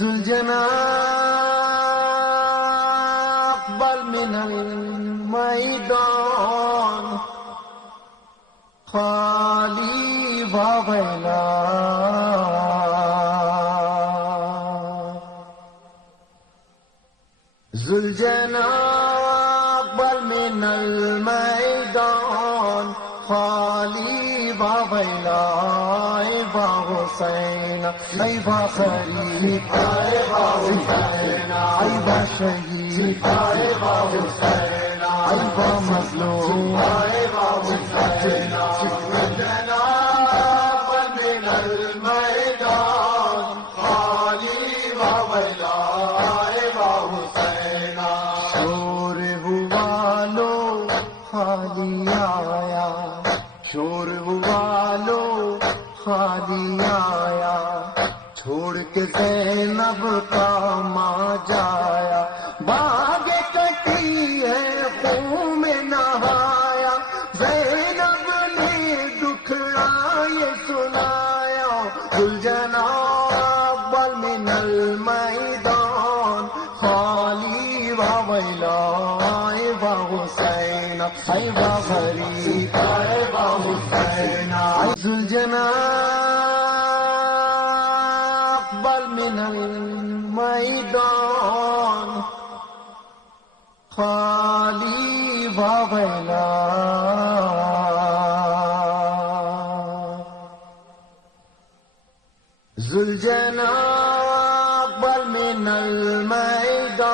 ذوالجناح اقبل من الميدان خالی و ویلا ذوالجناح اقبل من الميدان خالی و ویلا ای با حسین ای با خریف ای با حسین ای با شہید ای با حسین ای با مظلوم ای با حسین ذوالجناح من المیدان خالی و ویلا ای با حسین شور والو خالی آیا شور والو خالی آیا چھوڑ کے زینب کا ماں جایا باغ کٹی ہے خون میں نہایا زینب نے دکھڑا یہ سنایا ذوالجناح اقبل من المیدان خالی و ویلا ای با حسین ای با غریب ای با حسین ذوالجناح اقبل من المیدان خالی و ویلا ذوالجناح اقبل من المیدان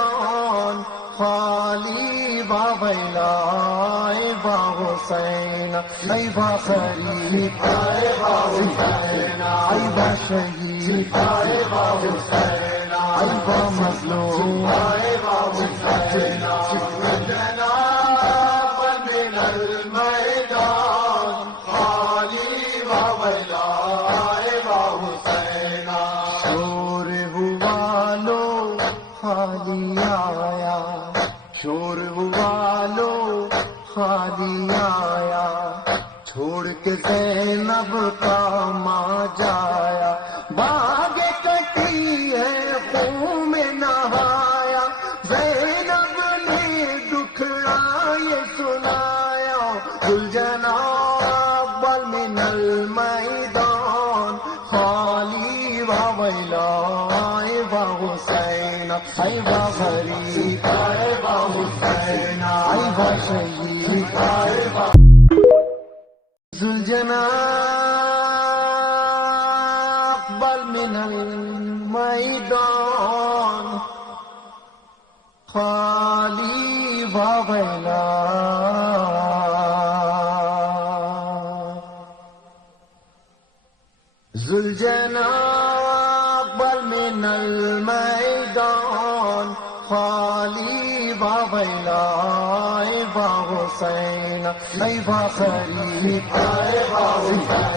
خالی و ویلا ای با حسین ای با خریف ای با حسین ای با شہید ای با حسین ای با مظلوم ای با حسین ذوالجناح من المیدان خالی و ویلا ای با حسین شور والو خالی آیا شور والو خالی آیا چھوڑ کے زینب کا ماں جایا باغ کٹی ہے خون میں نہایا زینب نے دکھڑا یہ سنایا ذوالجناح اقبل من المیدان خالی و ویلا ای با حسین ای با غریب ای با حسین ای با شہید ای با ذوالجناح اقبل من المیدان خالی و ویلا ذوالجناح اقبل من المیدان خالی و ویلا ای با حسین ای با خریف ای با حسین